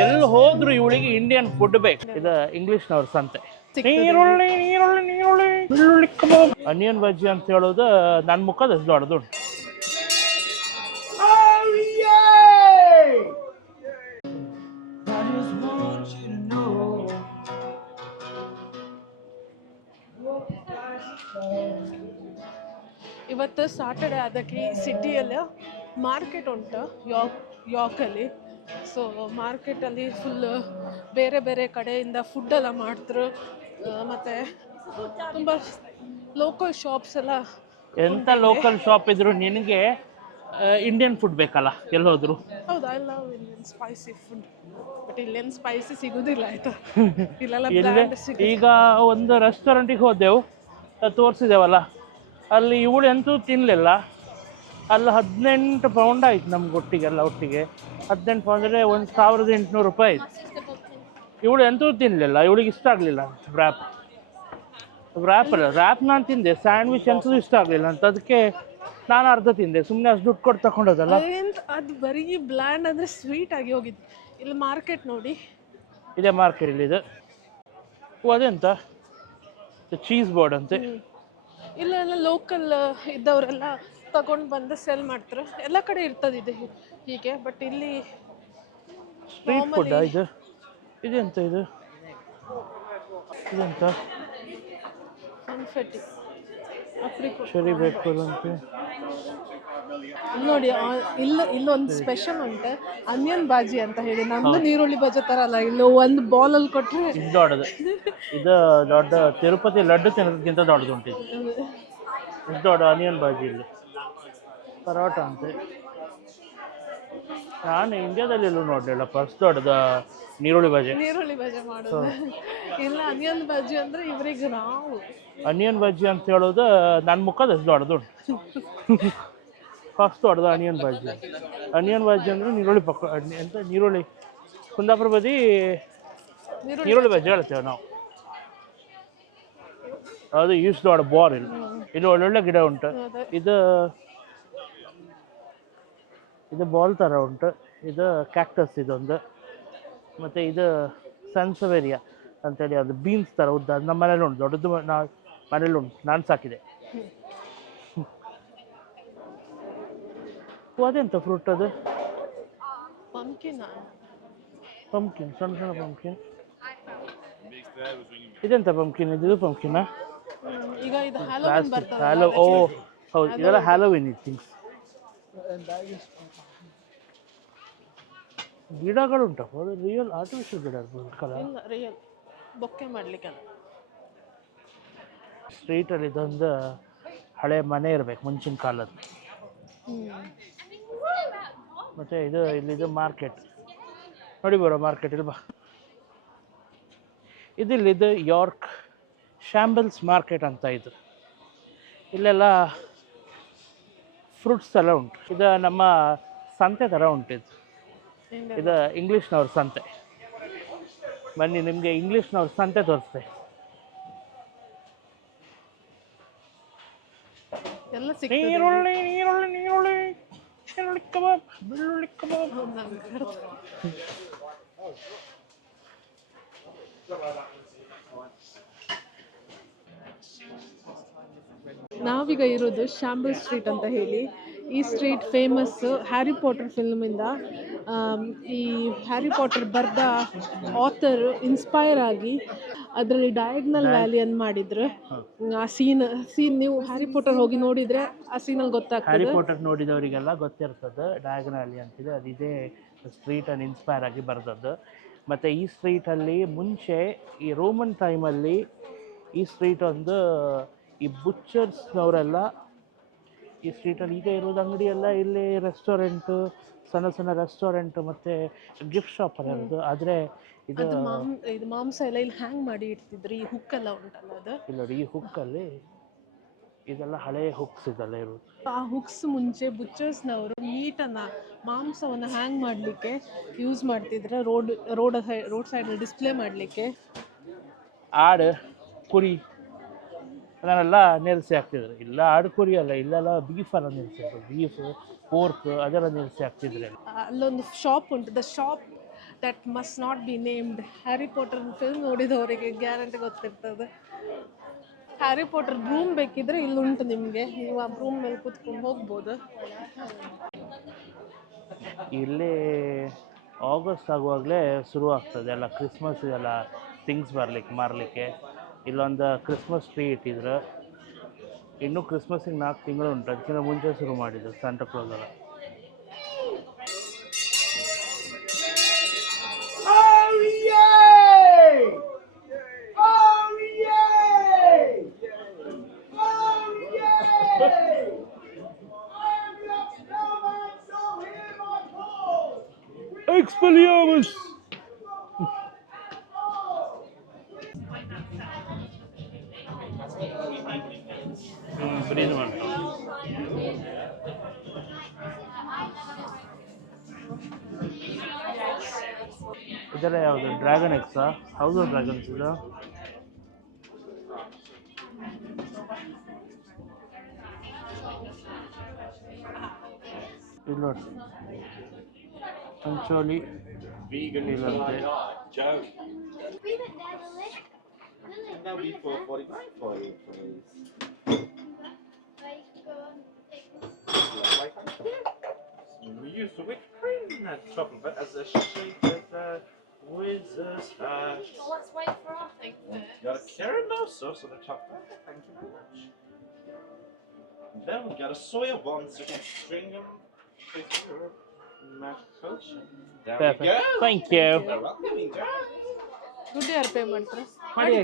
ಎಲ್ಲಿ ಹೋದ್ರು ಇವಳಿಗೆ ಇಂಡಿಯನ್ ಫುಡ್ ಬೇಕು. ಇದು ಇಂಗ್ಲಿಷ್ನವ್ರ ಸಂತೆ. ನೀರುಳ್ಳಿ ನೀರುಳ್ಳಿ ನೀರುಳ್ಳಿ. ಕಬಾಬ್. ಅನಿಯನ್ ಬಜ್ಜಿ ಅಂತ ಹೇಳೋದು ನನ್ನ ಮುಖದ ದೊಡ್ಡದು. ಇವತ್ತು ಸಾಟರ್ಡೆ ಅದಕ್ಕೆ ಸಿಟಿಯಲ್ಲಿ ಮಾರ್ಕೆಟ್ ಉಂಟು ಯಾಕ್ ಯಾಕಲ್ಲಿ ಸೊ ಮಾರ್ಕೆಟಲ್ಲಿ ಫುಲ್ ಬೇರೆ ಬೇರೆ ಕಡೆಯಿಂದ ಫುಡ್ ಮಾಡಿದ್ರು ಮಾಡ್ತಾರೆ ಮತ್ತು ತುಂಬ ಲೋಕಲ್ ಶಾಪ್ಸ್ ಎಲ್ಲ ಎಂತ ಲೋಕಲ್ ಶಾಪ್ ಇದ್ರು ನಿನಗೆ ಇಂಡಿಯನ್ ಫುಡ್ ಬೇಕಲ್ಲ ಎಲ್ಲೋದ್ರು? ಹೌದು I love Indian spicy food but ಇಲ್ಲೇನು ಸ್ಪೈಸಿ ಸಿಗೋದಿಲ್ಲ ಆಯ್ತಾ? ಇಲ್ಲೆಲ್ಲ ಇಲ್ಲಿ ಈಗ ಒಂದು ರೆಸ್ಟೋರೆಂಟಿಗೆ ಹೋದೆವು ತೋರಿಸಿದೆವಲ್ಲ. ಅಲ್ಲಿ ಇವಳು ಎಂತೂ ತಿನ್ನಲಿಲ್ಲ ಅಲ್ಲಿ ಹದಿನೆಂಟು ಪೌಂಡ್ ಆಯ್ತು ನಮ್ಗೆ ಒಟ್ಟಿಗೆಲ್ಲ ಒಟ್ಟಿಗೆ. ಹದಿನೆಂಟು ಪೌಂಡ್ ಅಂದರೆ ಒಂದು ಸಾವಿರದ ಎಂಟುನೂರು ರೂಪಾಯಿ ಆಯ್ತು. ಇವಳು ಎಂತೂ ತಿನ್ನಲಿಲ್ಲ ಇವಳಿಗೆ ಇಷ್ಟ ಆಗಲಿಲ್ಲ ರ್ಯಾಪ್ ರ್ಯಾಪ್ ಅಲ್ಲ ರ್ಯಾಪ್ ನಾನು ತಿಂದೆ ಸ್ಯಾಂಡ್ವಿಚ್ ಅಂತೂ ಇಷ್ಟ ಆಗಲಿಲ್ಲ ಅಂತ. ಅದಕ್ಕೆ ನಾನು ಅರ್ಧ ತಿಂದೆ ಸುಮ್ಮನೆ ಅಷ್ಟು ದುಡ್ಡು ಕೊಟ್ಟು ತಗೊಂಡದಲ್ಲ ಅದು ಬರೀ ಬ್ಲ್ಯಾಂಡ್ ಅಂದರೆ ಸ್ವೀಟ್ ಆಗಿ ಹೋಗಿದ್ದು ಇಲ್ಲಿ ಮಾರ್ಕೆಟ್ ನೋಡಿ. ಇದೆ ಮಾರ್ಕೆಟಲ್ಲಿ ಇದು. ಅದೆಂತ? ಚೀಸ್ ಬೋರ್ಡ್ ಅಂತೆ. ಇಲ್ಲ ಲೋಕಲ್ ಇದ್ದವರೆಲ್ಲ ತಗೊಂಡು ಬಂದು ಸೆಲ್ ಮಾಡ್ತಾರೆ. ಎಲ್ಲ ಕಡೆ ಇರ್ತದೆ ಇದು ಹೀಗೆ ಬಟ್ ಇಲ್ಲಿ ಸ್ಟ್ರೀಟ್ ಫುಡ್ ಇದು? ಇದೆಂತ ಇದು? ಇದೆಂತ? ಶರಿ ಬೇಕಲ್ ಅಂತ. ನೋಡಿ ಇಲ್ಲ ಇಲ್ಲೊಂದು ಸ್ಪೆಷಲ್ ಉಂಟು ಅನಿಯನ್ ಬಾಜಿ ಅಂತ ಹೇಳಿ. ನಮ್ದು ನೀರುಳ್ಳಿ ಬಾಜಿ ತರ ಅಲ್ಲ ಇಲ್ಲಿ ಒಂದು ಬಾಲಲ್ಲಿ ಕೊಟ್ಟರೆ ಇದು ದೊಡ್ಡದು. ಇದು ದೊಡ್ಡ ತಿರುಪತಿ ಲಡ್ಡು ತಿನ್ನೋದಕ್ಕಿಂತ ದೊಡ್ಡದು ಉಂಟು ಇದು ದೊಡ್ಡ ಅನಿಯನ್ ಬಾಜಿ ಇಲ್ಲಿ. ಪರೋಟ ಅಂತೆ. ನಾನು ಇಂಡಿಯಾದಲ್ಲಿ ಎಲ್ಲೂ ನೋಡಲಿಲ್ಲ. ಫಸ್ಟ್ ದೊಡ್ಡದ ನೀರುಳ್ಳಿ ಬಾಜಿ. ನೀರುಳ್ಳಿ ಬಜೆ ಮಾಡೋದು. ಇಲ್ಲ ಅನಿಯನ್ ಬಾಜಿ ಅಂದ್ರೆ ಇವರಿಗೆ ನಾವು. ಅನಿಯನ್ ಬಜ್ಜಿ ಅಂತ ಹೇಳೋದು ನನ್ನ ಮುಖದ ದೊಡ್ಡದು. ಫಸ್ಟ್ ದೊಡ್ಡದು ಅನಿಯನ್ ಬಜ್ಜಿ. ಅನಿಯನ್ ಬಜ್ಜಿ ಅಂದರೆ ನೀರುಳ್ಳಿ ಪಕ್ಕ ಎಂತ ನೀರುಳ್ಳಿ. ಕುಂದಾಪುರ ಬದಿ ನೀರುಳ್ಳಿ ನೀರುಳ್ಳಿ ಬಜ್ಜಿ ಹೇಳ್ತೇವೆ ನಾವು. ಅದು ಯೂಸ್ ದೊಡ್ಡ ಬೋರ್ ಇಲ್ಲಿ ಇಲ್ಲಿ ಒಳ್ಳೊಳ್ಳೆ ಗಿಡ ಉಂಟು. ಇದು ಇದು ಬಾಲ್ ಥರ ಉಂಟು. ಇದು ಕ್ಯಾಕ್ಟಸ್ ಇದೊಂದು. ಮತ್ತು ಇದು ಸನ್ಸವೇರಿಯಾ ಅಂತೇಳಿ ಅದು ಬೀನ್ಸ್ ಥರ ಉದ್ದ ಅದು ನಮ್ಮ ಮನೇಲಿ ಉಂಟು. ದೊಡ್ಡದು ನಾ ಮನೇಲಿ ಉಂಟು. ನಾನು ಸಾಕಿದೆ. ಅದೆಂತ ಫ್ರೂಟ್ ಅದು? ಪಂಕಿನ ಪಂಪ್ಕಿನ್ ಸಣ್ಣ ಸಣ್ಣ ಪಂಪ್ಕಿನ್ ಇದೆಂತ ಪಂಪ್ಕಿನ್ ಇದು ಪಂಪ್ಕಿನ ಈಗ ಇದು ಹ್ಯಾಲೋವಿನ್ ಬರ್ತದೆ ಹ್ಯಾಲೋ ಓ ಹೌದು. ಇದೆಲ್ಲ ಹ್ಯಾಲೋವಿನ್ ಇದು ಥಿಂಗ್ಸ್ ಗಿಡಗಳುಂಟಪ್ಪ ಅದು ರಿಯಲ್ ಆರ್ಟಿಫಿಷಿಯಲ್ ಗಿಡ ಇಲ್ಲ ರಿಯಲ್ ಬೊಕ್ಕೆ ಮಾಡ್ಲಿಕ್ಕೆ ಸ್ಟ್ರೀಟಲ್ಲಿ ಇದೊಂದು ಹಳೆ ಮನೆ ಇರಬೇಕು ಮುಂಚಿನ ಕಾಲದ್ದು. ಮತ್ತು ಇದು ಇಲ್ಲಿದು ಮಾರ್ಕೆಟ್ ನೋಡಿ ಬರೋ ಮಾರ್ಕೆಟ್ ಇಲ್ಲಿ ಬಾ. ಇದಿಲ್ಲಿದು ಯಾರ್ಕ್ ಶ್ಯಾಂಬಲ್ಸ್ ಮಾರ್ಕೆಟ್ ಅಂತ ಇದು ಇಲ್ಲೆಲ್ಲ ಫ್ರೂಟ್ಸ್ ಎಲ್ಲ ಉಂಟು. ಇದು ನಮ್ಮ ಸಂತೆ ಥರ ಉಂಟು ಇದು. ಇದು ಇಂಗ್ಲೀಷ್ನವ್ರ ಸಂತೆ. ಬನ್ನಿ ನಿಮಗೆ ಇಂಗ್ಲೀಷ್ನವ್ರ ಸಂತೆ ತೋರಿಸ್ತೆ ನೀರುಳ್ಳಿ ನೀರುಳ್ಳಿ ನೀರುಳ್ಳಿ. ಈರುಳ್ಳಿ ಕಬಾಬ್ ಬೆಳ್ಳುಳ್ಳಿ ಕಬಾಬ್. ನಾವೀಗ ಇರೋದು ಶಾಂಬಲ್ ಸ್ಟ್ರೀಟ್ ಅಂತ ಹೇಳಿ. ಈ ಸ್ಟ್ರೀಟ್ ಫೇಮಸ್ ಹ್ಯಾರಿ ಪಾಟರ್ ಫಿಲ್ಮಿಂದ. ಈ ಹ್ಯಾರಿ ಪಾಟರ್ ಬರೆದ ಆಥರ್ ಇನ್ಸ್ಪೈರ್ ಆಗಿ ಅದರಲ್ಲಿ ಡಯಾಗ್ನಲ್ ವ್ಯಾಲಿ ಅಂತ ಮಾಡಿದ್ರು. ಆ ಸೀನ್ ಸೀನ್ ನೀವು ಹ್ಯಾರಿ ಪಾಟರ್ ಹೋಗಿ ನೋಡಿದ್ರೆ ಆ ಸೀನಲ್ಲಿ ಹ್ಯಾರಿ ಗೊತ್ತಾಗ್ತದೆ. ಪಾಟರ್ ನೋಡಿದವರಿಗೆಲ್ಲ ಗೊತ್ತಿರ್ತದೆ. ಡಯಾಗನಲಿ ಅಂತಿದೆ. ಅದು ಇದೇ ಸ್ಟ್ರೀಟನ್ನು ಇನ್ಸ್ಪೈರ್ ಆಗಿ ಬರೆದದ್ದು. ಮತ್ತು ಈ ಸ್ಟ್ರೀಟಲ್ಲಿ ಮುಂಚೆ ಈ ರೋಮನ್ ಟೈಮಲ್ಲಿ ಈ ಸ್ಟ್ರೀಟ್ ಒಂದು ಈ ಬುಚ್ಚರ್ಸ್ನವರೆಲ್ಲ ಈ ಸ್ಟ್ರೀಟಲ್ಲಿ ಈಗ ಇರೋದು ಅಂಗಡಿ ಎಲ್ಲ ಇಲ್ಲಿ ರೆಸ್ಟೋರೆಂಟು ಸಣ್ಣ ಸಣ್ಣ ರೆಸ್ಟೋರೆಂಟ್ ಮತ್ತು ಗಿಫ್ಟ್ ಶಾಪ್ ಎಲ್ಲ ಇರೋದು ಆದರೆ ಇದು ಅದು ಮಾಂ ಇದು ಮಾಂಸ ಎಲ್ಲ ಇಲ್ಲಿ ಹ್ಯಾಂಗ್ ಮಾಡಿ ಇಡ್ತಿದ್ರು. ಈ ಹುಕ್ ಎಲ್ಲ ಉಂಟಲ್ಲ ಅದು? ಇಲ್ಲ ನೋಡಿ ಈ ಹುಕ್ಕಲ್ಲಿ ಇದೆಲ್ಲ ಹಳೆಯ ಹುಕ್ಸ್ ಇದೆಲ್ಲ ಇರೋದು ಆ ಹುಕ್ಸ್ ಮುಂಚೆ ಬುಚ್ಚರ್ಸ್ನವರು ಮೀಟನ್ನು ಮಾಂಸವನ್ನು ಹ್ಯಾಂಗ್ ಮಾಡಲಿಕ್ಕೆ ಯೂಸ್ ಮಾಡ್ತಿದ್ರೆ. ರೋಡ್ ರೋಡ್ ಸೈಡ್ ರೋಡ್ ಸೈಡಲ್ಲಿ ಡಿಸ್ಪ್ಲೇ ಮಾಡಲಿಕ್ಕೆ. ಆಡು ಕುರಿ. ಅದನ್ನೆಲ್ಲ ನಿಲ್ಲಿಸಿ ಹಾಕ್ತಿದ್ರು. ಇಲ್ಲ ಆಡು ಕುರಿ ಅಲ್ಲ ಇಲ್ಲೆಲ್ಲ ಬೀಫೆಲ್ಲ ನಿಲ್ಲಿಸಿದ್ರು ಬೀಫ್ ಪೋರ್ಕ್ ಅದೆಲ್ಲ ನಿಲ್ಲಿಸಿ ಹಾಕ್ತಿದ್ರೆ ಅಲ್ಲೊಂದು ಶಾಪ್ ಉಂಟು. The shop that must not be named Harry Potter film ನೋಡಿದವರಿಗೆ guarantee ಗೊತ್ತಿರ್ತದೆ. ಹ್ಯಾರಿ ಪಾಟರ್ ರೂಮ್ ಬೇಕಿದ್ರೆ ಇಲ್ಲುಂಟು ನಿಮಗೆ. ನೀವು ಆ ರೂಮ್ ಮೇಲೆ ಕೂತ್ಕೊಂಡು ಹೋಗ್ಬೋದು. ಇಲ್ಲಿ ಆಗಸ್ಟ್ ಆಗುವಾಗಲೇ ಶುರು ಆಗ್ತದೆ ಎಲ್ಲ ಕ್ರಿಸ್ಮಸ್ ಎಲ್ಲ ಥಿಂಗ್ಸ್ ಬರಲಿಕ್ಕೆ ಮಾರಲಿಕ್ಕೆ. ಇಲ್ಲೊಂದು ಕ್ರಿಸ್ಮಸ್ ಟ್ರೀ ಇಟ್ಟಿದ್ರು. ಇನ್ನೂ ಕ್ರಿಸ್ಮಸ್ಸಿಗೆ ನಾಲ್ಕು ತಿಂಗಳು ಉಂಟು. ಅದಕ್ಕಿಂತ ಮುಂಚೆ ಶುರು ಮಾಡಿದ್ರು ಸ್ಯಾಂಟಾ ಕ್ಲಾಸ್ ಹ್ಮ್, ಬ್ರೀದ್ ಮಾಡ್ತಾವ ಇದೆಲ್ಲ ಯಾವುದು ಡ್ರ್ಯಾಗನ್ ಎಕ್ಸಾ ಹೌಸ್ ಆಫ್ ಡ್ರ್ಯಾಗನ್ಸ್ ಇದು ಇದು ನೋಡಿ ಅಂಚೋಲಿ Vegan ಇಲ್ಲಂತೆ Joe. We went there, Lily. Lily, That'll be we went four there. forty-nine for you, please. use the whipped cream in that top of it as a shape of uh, wizard's hat. So let's wait for our thing first. Got a caramel sauce on the top of it. Thank you very much. And then we got a soya one so you can string them with your magic potion. There Perfect. we go. Thank you. You're welcome, enjoy. ದುಡ್ಡು ಯಾರು pay ಮಾಡ್ತಾರೆ ಮಾಡಿ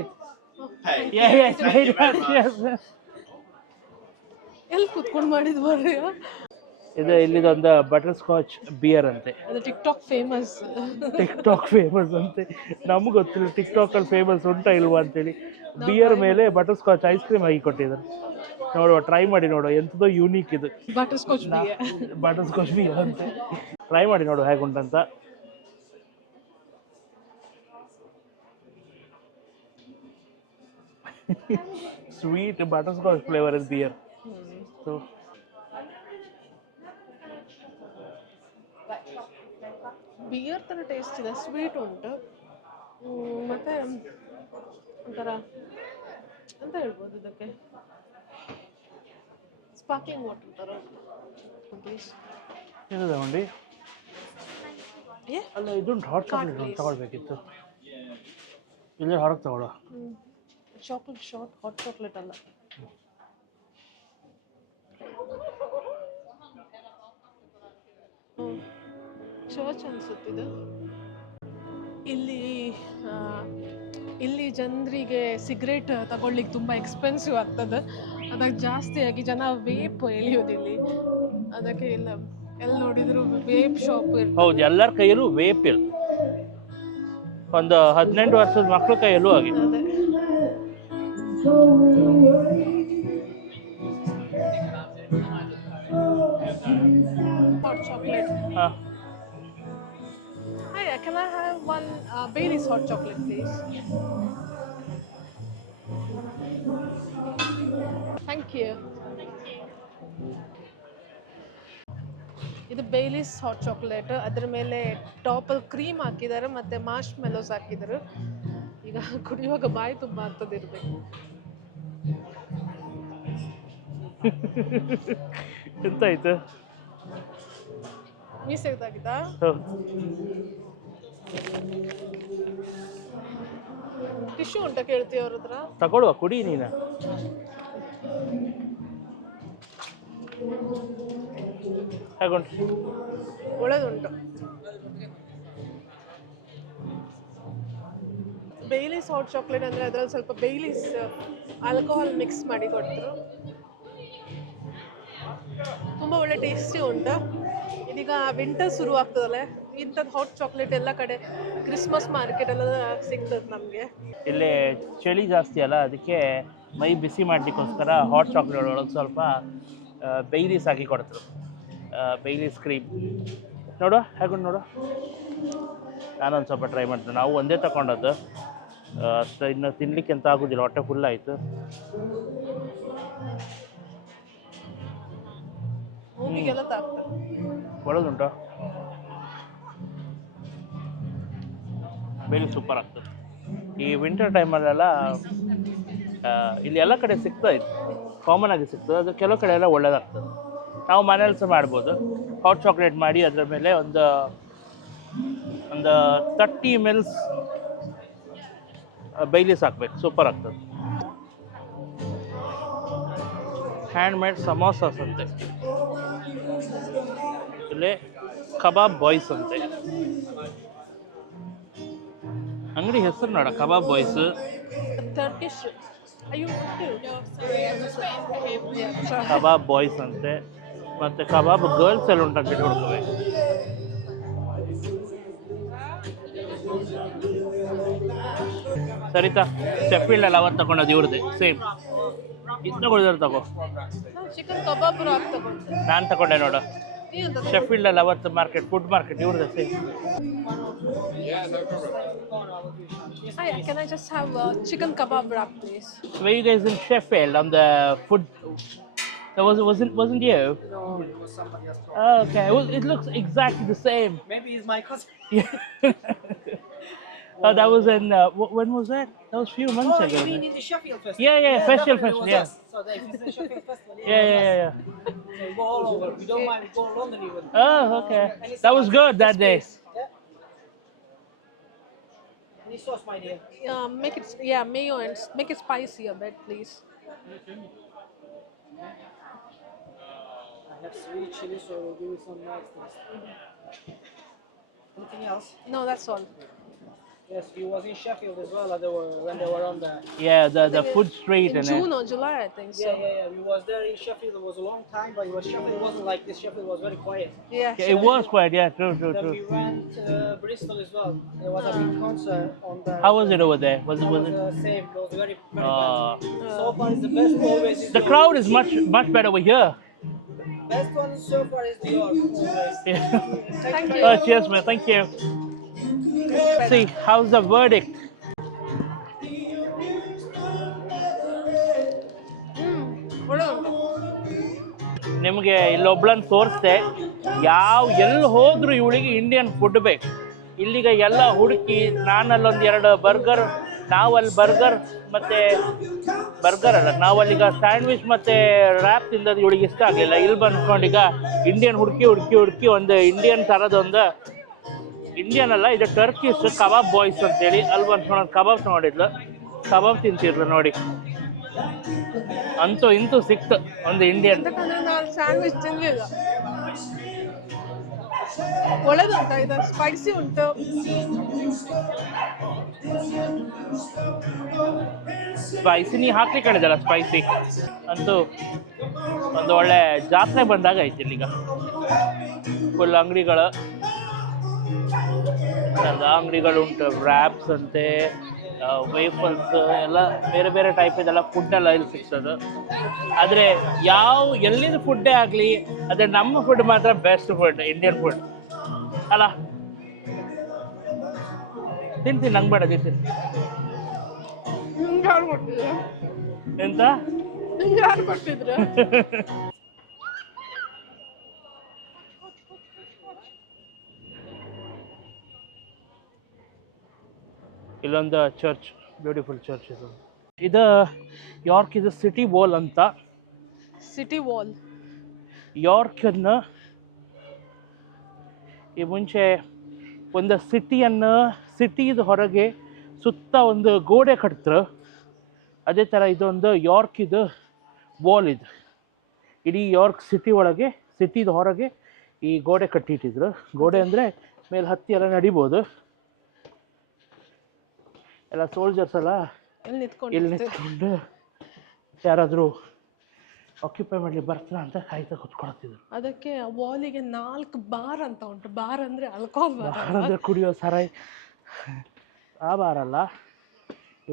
Hey. Yeah, yes, Thank you very much. yes. ಎಲ್ಲಿ ಕೂತ್ಕೊಂಡು ಮಾಡಿದ್ ಬರ್ರಿ ಇದು ಇಲ್ಲಿದೊಂದು ಬಟರ್ ಸ್ಕಾಚ್ ಬಿಯರ್ ಅಂತೆ. TikTok TikTok famous TikTok famous ಅಂತೆ. ನಮ್ಗೆ ಗೊತ್ತಿಲ್ಲ ಟಿಕ್ ಅಲ್ಲಿ ಫೇಮಸ್ ಉಂಟಾ ಇಲ್ವಾ ಅಂತೇಳಿ. ಬಿಯರ್ ಮೇಲೆ ಬಟರ್ ಸ್ಕಾಚ್ ಐಸ್ ಕ್ರೀಮ್ ಹಾಕಿ ಕೊಟ್ಟಿದ್ದಾರೆ. ನೋಡುವ ಟ್ರೈ ಮಾಡಿ ನೋಡುವ. ಎಂಥದೋ ಯೂನಿಕ್ ಇದು. Butterscotch butterscotch beer ಅಂತೆ. ಟ್ರೈ ಮಾಡಿ ನೋಡು ಉಂಟಂತ. Sweet butterscotch flavour is beer so beer ಥರ ಟೇಸ್ಟ್ ಇದೆ ಸ್ವೀಟ್ ಉಂಟು. ಮತ್ತು ಒಂಥರ ಅಂತ ಹೇಳ್ಬೋದು ಇದಕ್ಕೆ. ಸ್ಪಾರ್ಕ್ಲಿಂಗ್ ವಾಟರ್ ಥರ ಪ್ಲೀಸ್ ಏನು ತಗೊಂಡು ಏ? ಅಲ್ಲ ಇದೊಂದು ಹಾಟ್ ಚಾಕ್ಲೇಟ್ ಒಂದು ತಗೊಳ್ಬೇಕಿತ್ತು. ಇಲ್ಲೇ ಹೊರಗೆ ತಗೊಳ್ಳೋ ಚಾಕ್ಲೇಟ್ ಶಾರ್ಟ್ ಹಾಟ್ ಚಾಕ್ಲೇಟ್ ಅಲ್ಲ. ಚರ್ಚ್ ಅನ್ಸುತ್ತಿದೆ. ಇಲ್ಲಿ ಇಲ್ಲಿ ಜನರಿಗೆ ಸಿಗರೇಟ್ ತಗೊಳ್ಳಿಕ್ಕೆ ತುಂಬ ಎಕ್ಸ್ಪೆನ್ಸಿವ್ ಆಗ್ತದೆ. ಅದಕ್ಕೆ ಜಾಸ್ತಿಯಾಗಿ ಜನ ವೇಪ್ ಎಳಿಯೋದಿಲ್ಲಿ. ಅದಕ್ಕೆ ಇಲ್ಲ ಎಲ್ಲಿ ನೋಡಿದ್ರು ವೇಪ್ ಶಾಪ್ ಹೌದು ಎಲ್ಲರ ಕೈಯಲ್ಲೂ ವೇಪ್ ಇಲ್ಲ ಒಂದು ಹದಿನೆಂಟು ವರ್ಷದ ಮಕ್ಕಳ ಕೈಯಲ್ಲೂ ಆಗಿದೆ ಹಾಟ್ ಚಾಕ್ಲೇಟ್ ಹಾಂ. Hi, can I have one uh, Bailey's hot chocolate, please? Thank you. ಇದು ಬೇಲಿಸ್ ಹಾಟ್ ಚಾಕ್ಲೇಟ್ ಅದ್ರ ಮೇಲೆ ಟಾಪಲ್ಲಿ ಕ್ರೀಮ್ ಹಾಕಿದ್ದಾರೆ ಮತ್ತು ಮಾಶ್ ಮೆಲೋಸ್ ಹಾಕಿದ್ದಾರೆ. ಈಗ ಕುಡಿಯುವಾಗ ಬಾಯಿ ತುಂಬ ಆಗ್ತದಿರ್ಬೇಕು ಎಂತಾಯ್ತು? ಮೀಸೆದಾಗಿದ್ದಾ ಹೌದು. ಟಿಶ್ಯೂ ಉಂಟಾ ಕೇಳ್ತೀವಿ ಅವ್ರ ಹತ್ರ? ತಗೊಳ್ಳುವ ಕುಡಿ ನೀನ. ಹೇಗುಂಟು ಒಳ್ಳೆದುಂಟು. ಬೇಯ್ಲಿಸ್ ಹಾಟ್ ಚಾಕ್ಲೇಟ್ ಅಂದರೆ ಅದರಲ್ಲಿ ಸ್ವಲ್ಪ ಬೇಲಿಸ್ ಆಲ್ಕೋಹಾಲ್ ಮಿಕ್ಸ್ ಮಾಡಿ ಕೊಟ್ಟರು ತುಂಬ ಒಳ್ಳೆ ಟೇಸ್ಟಿ ಉಂಟು. ಇದೀಗ ವಿಂಟರ್ ಶುರು ಆಗ್ತದಲ್ಲ? ಇಂಥದ್ದು ಹಾಟ್ ಚಾಕ್ಲೇಟ್ ಎಲ್ಲ ಕಡೆ ಕ್ರಿಸ್ಮಸ್ ಮಾರ್ಕೆಟ್ ಎಲ್ಲ ಸಿಗ್ತದೆ ನಮಗೆ. ಇಲ್ಲಿ ಚಳಿ ಜಾಸ್ತಿ ಅಲ್ಲ ಅದಕ್ಕೆ ಮೈ ಬಿಸಿ ಮಾಡಲಿಕ್ಕೋಸ್ಕರ ಹಾಟ್ ಚಾಕ್ಲೇಟ್ ಒಳಗೆ ಸ್ವಲ್ಪ ಬೈಲೀಸ್ ಹಾಕಿ ಕೊಡ್ತರು. ಬೈಲೀಸ್ ಕ್ರೀಮ್ ನೋಡು ಹೇಗುಂಟು ನೋಡು. ನಾನೊಂದು ಸ್ವಲ್ಪ ಟ್ರೈ ಮಾಡ್ತೀನಿ. ನಾವು ಒಂದೇ ತಗೊಂಡದ್ದು ಅಷ್ಟು ಇನ್ನು ತಿನ್ಲಿಕ್ಕೆ ಅಂತ ಆಗೋದಿಲ್ಲ ಹೊಟ್ಟೆ ಫುಲ್ ಆಯಿತು. ಒಳ್ಳೆದುಂಟು ಬೇರೆ ಸೂಪರ್ ಆಗ್ತದೆ. ಈ ವಿಂಟರ್ ಟೈಮಲ್ಲೆಲ್ಲ ಇಲ್ಲಿ ಎಲ್ಲ ಕಡೆ ಸಿಗ್ತಾ ಇತ್ತು ಕಾಮನ್ ಆಗಿ ಸಿಗ್ತದೆ. ಅದು ಕೆಲವು ಕಡೆ ಎಲ್ಲ ಒಳ್ಳೇದಾಗ್ತದೆ. ನಾವು ಮನೇಲಿ ಸಹ ಮಾಡ್ಬೋದು. ಹಾಟ್ ಚಾಕ್ಲೇಟ್ ಮಾಡಿ ಅದರ ಮೇಲೆ ಒಂದು ಒಂದು ತರ್ಟಿ ಮಿಲ್ಸ್ ಬೈಲಿಸ್ ಹಾಕ್ಬೇಕು. ಸೂಪರ್ ಆಗ್ತದೆ. ಹ್ಯಾಂಡ್ ಮೇಡ್ ಸಮೋಸಾಸ್ ಅಂತೆ. ಇಲ್ಲಿ ಕಬಾಬ್ ಬಾಯ್ಸ್ ಅಂತೆ. ಅಂಗಡಿ ಹೆಸರು ನೋಡ ಕಬಾಬ್ ಬಾಯ್ಸ್. ಕಬಾಬ್ ಬಾಯ್ಸ್ ಅಂತೆ. ಮತ್ತೆ ಕಬಾಬ್ ಗರ್ಲ್ಸ್ ಎಲ್ಲ ಉಂಟಂತ ಹುಡುಕವೆ ಸರಿತಾ ಶೆಫೀಲ್ಡ್ ಎಲ್ಲ ಅವತ್ತು ತಗೊಂಡದ್ದು ಇವ್ರದ್ದೆ ಸೇಮ್ ಇದು ತಗೊಳಿದ್ರೆ ತಗೋ. ಚಿಕನ್ ಕಬಾಬ್ ನಾನು ತಗೊಂಡೆ ನೋಡು. ಶೆಫೀಲ್ಡ್ ಅಲ್ಲಿ ಅವತ್ತು market food market ಇವ್ರದ್ದೆ same Hi, can I just have a chicken kebab wrap, please? Were you guys in Sheffield on the food? That was wasn't wasn't you? No, it was somebody else. from- Oh, okay. Well, it looks exactly the same. Maybe he's my cousin. Yeah. oh, that was in. Uh, wh- when was that? That was a few months Oh, ago. you mean in the Sheffield Festival? Yeah, yeah, Festival definitely Festival, was yeah. us. So that if it's the Sheffield Festival, Yeah, it yeah, yeah, yeah. So we go all over. We don't mind. We go to London even. Oh, okay. That was good that day. Yeah. Any sauce, my dear? Uh, make it, yeah, mayo and s- make it spicy a bit, please. I have sweet chili, so we'll give you some nice things. Anything else? No, that's all. Yes, he was in Sheffield as well. They were when they were on the. Yeah, the the food street In and June it. or July, I think so. Yeah, yeah, yeah. We was there in Sheffield. It was a long time, but it was Sheffield it wasn't like this. Sheffield was very quiet. Yeah. Yeah, it was quite. Yeah, true, true, Then we true. went uh, Bristol as well. There was a big concert on the. How was it over there? Was it was was it? uh, same. It was very, very Uh, bad. So far, is the best always. Is the crowd is much much better over here. Best one so far is New York. Always. Yeah. Thank Oh, you. cheers, man. Thank you. See, how's the verdict? ನಿಮಗೆ ಇಲ್ಲೊಬ್ಳನ್ನ ತೋರಿಸ್ದೆ. ಯಾವ ಎಲ್ಲಿ ಹೋದ್ರು ಇವಳಿಗೆ Indian food ಬೇಕು. ಇಲ್ಲಿಗ ಎಲ್ಲ ಹುಡುಕಿ ನಾನಲ್ಲೊಂದು ಎರಡು burger ನಾವಲ್ಲಿ ಬರ್ಗರ್ ಮತ್ತು ಬರ್ಗರ್ ಅಲ್ಲ ನಾವಲ್ಲೀಗ ಸ್ಯಾಂಡ್ವಿಚ್ ಮತ್ತು ರ್ಯಾಪ್ ತಿಂದದ್ದು ಇವಳಿಗೆ ಇಷ್ಟ ಆಗಲಿಲ್ಲ. ಇಲ್ಲಿ ಬಂದ್ಕೊಂಡೀಗ ಇಂಡಿಯನ್ ಹುಡುಕಿ ಹುಡುಕಿ ಹುಡುಕಿ ಒಂದು ಇಂಡಿಯನ್ ಥರದೊಂದು ಇಂಡಿಯನ್ ಅಲ್ಲ ಇದು ಟರ್ಕಿಸ್ ಕಬಾಬ್ ಬಾಯ್ಸ್ ಅಂತೇಳಿ ಅಲ್ಲಿ ಬಂದು ಕಬಾಬ್ ನೋಡಿದ್ಲು. ಕಬಾಬ್ ತಿಂತಿದ್ರು ನೋಡಿ. ಅಂತೂ ಇಂತೂ ಸಿಕ್ತು ಒಂದು ಇಂಡಿಯನ್ ಸ್ಯಾಂಡ್ವಿಚ್ ತಿನ್ಲಿಲ್ಲ. ಒಳ್ಳೇದುಂಟ ಇದು ಸ್ಪೈಸಿ ಉಂಟು. ಸ್ಪೈಸಿ ನೀ ಹಾಕಿ ಕಳೆದಲ್ಲ ಸ್ಪೈಸಿ ಅಂತೂ ಒಂದು ಒಳ್ಳೆ ಜಾತ್ರೆ ಬಂದಾಗ ಐತಿ ಇಲ್ಲಿಗ. ಫುಲ್ ಅಂಗಡಿಗಳು. ಎಲ್ಲ ಅಂಗಡಿಗಳು ಉಂಟು ರ್ಯಾಪ್ಸ್ ಅಂತೆ ವೇಫಲ್ಸ್ ಎಲ್ಲ ಬೇರೆ ಬೇರೆ ಟೈಪ್ ಇದೆಲ್ಲ ಫುಡ್ ಎಲ್ಲ ಇಲ್ಲಿ ಸಿಗ್ತದೆ. ಆದರೆ ಯಾವ ಎಲ್ಲಿನ ಫುಡ್ಡೇ ಆಗಲಿ ಅದೇ ನಮ್ಮ ಫುಡ್ ಮಾತ್ರ ಬೆಸ್ಟ್ ಫುಡ್ ಇಂಡಿಯನ್ ಫುಡ್ ಅಲ್ಲ? ತಿಂತೀನಿ ನಂಗೆ ಬೇಡ ತಿಂತೀನಿ ಎಂತ? ಇಲ್ಲೊಂದು ಚರ್ಚ್ ಬ್ಯೂಟಿಫುಲ್ ಚರ್ಚ್ ಇದು. ಇದು ಯಾರ್ಕ್ ಇದು ಸಿಟಿ ವಾಲ್ ಅಂತ? City wall. ಯಾರ್ಕನ್ನು ಈ ಮುಂಚೆ ಒಂದು ಸಿಟಿಯನ್ನು ಸಿಟಿದ ಹೊರಗೆ ಸುತ್ತ ಒಂದು ಗೋಡೆ ಕಟ್ತರು. ಅದೇ ಥರ ಇದೊಂದು ಯಾರ್ಕ್ ಇದು ವಾಲ್ ಇದು. ಇಡೀ ಯಾರ್ಕ್ ಸಿಟಿ ಒಳಗೆ ಸಿಟಿದ ಹೊರಗೆ ಈ ಗೋಡೆ ಕಟ್ಟಿಟ್ಟಿದ್ರು. ಗೋಡೆ ಅಂದರೆ ಮೇಲೆ ಹತ್ತಿ ಎಲ್ಲ ನಡಿಬೋದು. ಎಲ್ಲ ಸೋಲ್ಜರ್ಸ್ ಎಲ್ಲ ಇಲ್ಲಿ ನಿಂತ್ಕೊಂಡು ಯಾರಾದರೂ ಆಕ್ಯುಪೈ ಮಾಡಲಿ ಬರ್ತಾರ ಅಂತ ಕಾಯ್ತಾ ಕೂತ್ಕೊಳ್ತಿದ್ರು ಅದಕ್ಕೆ ವಾಲಿಗೆ ನಾಲ್ಕು ಬಾರ್ ಅಂತ ಉಂಟು. ಬಾರ್ ಅಂದ್ರೆ ಅಲ್ಕೋಹಾಲ್ ಬಾರ್ ಅಂದ್ರೆ ಅಂದರೆ ಕುಡಿಯೋ ಸರಾಯ್ ಆ ಬಾರ್ ಅಲ್ಲ.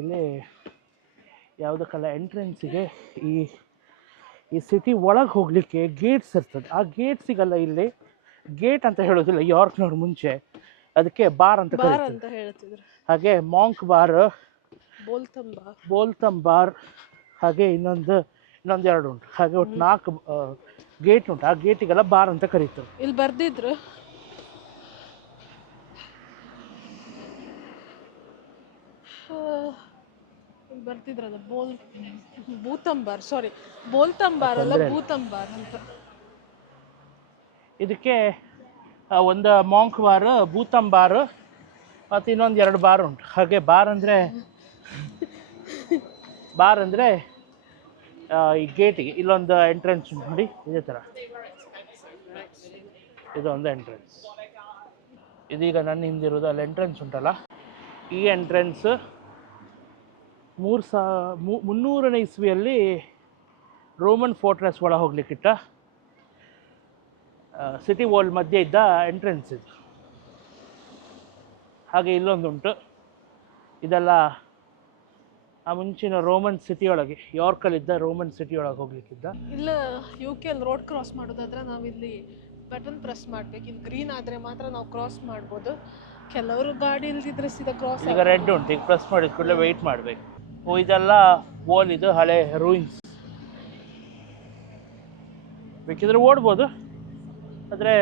ಇಲ್ಲಿ ಯಾವುದಕ್ಕೆಲ್ಲ ಎಂಟ್ರೆನ್ಸಿಗೆ ಈ ಈ ಸಿಟಿ ಒಳಗೆ ಹೋಗಲಿಕ್ಕೆ ಗೇಟ್ಸ್ ಇರ್ತದೆ. ಆ ಗೇಟ್ಸಿಗೆಲ್ಲ ಇಲ್ಲಿ ಗೇಟ್ ಅಂತ ಹೇಳೋದಿಲ್ಲ ಯಾರ್ಕ್ನವ್ರ ಮುಂಚೆ. ಅದಕ್ಕೆ ಬಾರ್ ಅಂತ ಬಾರ್ ಕರೀತಾರೆ. ಅಂತ ಹೇಳ್ತಿದ್ರು. ಹಾಗೆ Monk Bar Bootham Bar Bootham Bar ಹಾಗೆ ಇನ್ನೊಂದು ಇನ್ನೊಂದು ಎರಡು ಉಂಟು. ಹಾಗೆ ಒಟ್ಟು ನಾಲ್ಕು ಗೇಟ್ ಉಂಟು. ಆ ಗೇಟಿಗೆಲ್ಲ ಬಾರ್ ಅಂತ ಕರೀತಾರೆ. ಇಲ್ಲಿ ಬರ್ದಿದ್ರು. ಬರ್ತಿದ್ರಲ್ಲ ಬೋಲ್ ಬೂತಂಬಾರ್ ಸಾರಿ ಬೋಲ್ತಂಬಾರ್ ಅಲ್ಲ ಭೂತಂಬಾರ್ ಇಲ್ಲ. ಅಂತ. ಇದಕ್ಕೆ ಒಂದು ಮಾಂಕ್ ಬಾರ್ ಬೂತಮ್ ಬಾರ್, ಮತ್ತು ಇನ್ನೊಂದು ಎರಡು ಬಾರ್ ಉಂಟು. ಹಾಗೆ ಬಾರ್ ಅಂದರೆ ಬಾರ್ ಅಂದರೆ ಈ ಗೇಟಿಗೆ ಇಲ್ಲೊಂದು ಎಂಟ್ರೆನ್ಸ್ ಉಂಟು ನೋಡಿ, ಇದೇ ಥರ ಇದೊಂದು ಎಂಟ್ರೆನ್ಸ್ ಇದೀಗ ನನ್ನ ಹಿಂದಿರೋದು ಅಲ್ಲಿ ಎಂಟ್ರೆನ್ಸ್ ಉಂಟಲ್ಲ. ಈ ಎಂಟ್ರೆನ್ಸ್ ಮೂರು ಸಾ ಮುನ್ನೂರನೇ ಇಸ್ವಿಯಲ್ಲಿ ರೋಮನ್ ಫೋರ್ಟ್ರೆಸ್ ಒಳಗೆ ಹೋಗ್ಲಿಕ್ಕಿಟ್ಟ. ಸಿಟಿ ವಾಲ್ ಮಧ್ಯೆ ಇದ್ದ ಎಂಟ್ರೆನ್ಸ್ ಇದು. ಹಾಗೆ ಇಲ್ಲೊಂದುಂಟು. ಇದೆಲ್ಲ ಆ ಮುಂಚಿನ ರೋಮನ್ ಸಿಟಿ ಒಳಗೆ ಯಾರ್ಕಲ್ಲಿದ್ದ ರೋಮನ್ ಸಿಟಿ ಒಳಗೆ ಹೋಗ್ಲಿಕ್ಕಿದ್ದ. ಇಲ್ಲ ಯು ಕೆ ಅಲ್ಲಿ ರೋಡ್ ಕ್ರಾಸ್ ಮಾಡೋದಾದ್ರೆ ನಾವಿಲ್ಲಿ ಬಟನ್ ಪ್ರೆಸ್ ಮಾಡ್ಬೇಕು. ಇಲ್ಲಿ ಗ್ರೀನ್ ಆದರೆ ಮಾತ್ರ ನಾವು ಕ್ರಾಸ್ ಮಾಡ್ಬೋದು. ಕೆಲವರು ಗಾಡಿ ಇಲ್ದಿದ್ರೆ ಸೀದಾ ಕ್ರಾಸ್ ಈಗ ರೆಡ್ ಉಂಟು ಈಗ ಪ್ರೆಸ್ ಮಾಡಿದ ಕೂಡಲೇ ವೆಯ್ಟ್ ಮಾಡಬೇಕು. ಓ ಇದೆಲ್ಲ ವಾಲ್ ಇದು ಹಳೆ ರೂಯಿನ್ಸ್ ಬೇಕಿದ್ರೆ ಓಡ್ಬೋದು. ಆದರೆ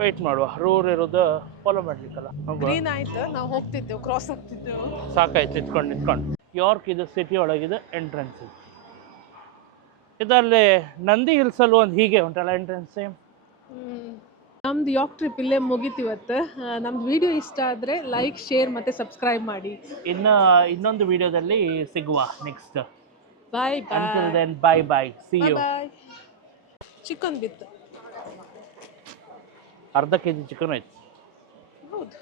ವೆಯ್ಟ್ ಮಾಡುವ. ರೂರ್ ಇರೋದು ಫಾಲೋ ಮಾಡ್ಲಿಕ್ಕಲ್ಲ. ಗ್ರೀನ್ ಆಯ್ತು ನಾವು ಹೋಗ್ತಿದ್ದೆವು ಕ್ರಾಸ್ ಆಗ್ತಿದ್ದೆವು ಸಾಕಾಯ್ತು ನಿಂತ್ಕೊಂಡು ನಿಂತ್ಕೊಂಡು. ಯಾರ್ಕ್ ಇದು ಸಿಟಿ ಒಳಗಿದೆ ಎಂಟ್ರೆನ್ಸ್ ಇದು. ಇದರಲ್ಲಿ ನಂದಿ ಹಿಲ್ಸಲ್ಲೂ ಒಂದು ಹೀಗೆ ಉಂಟಲ್ಲ ಎಂಟ್ರೆನ್ಸ್ ಸೇಮ್ ನಮ್ದು ಯಾಕ್ ಟ್ರಿಪ್ ಇಲ್ಲೇ ಮುಗೀತಿವತ್ತು. ನಮ್ದು ವಿಡಿಯೋ ಇಷ್ಟ ಆದರೆ ಲೈಕ್ ಶೇರ್ ಮತ್ತು ಸಬ್ಸ್ಕ್ರೈಬ್ ಮಾಡಿ. ಇನ್ನು ಇನ್ನೊಂದು ವಿಡಿಯೋದಲ್ಲಿ ಸಿಗುವ next bye bye then bye bye see you bye chicken ಬಿತ್ತು ಅರ್ಧ ಕೆ ಜಿ ಚಿಕನ್ ಆಯ್ತು ಹೌದು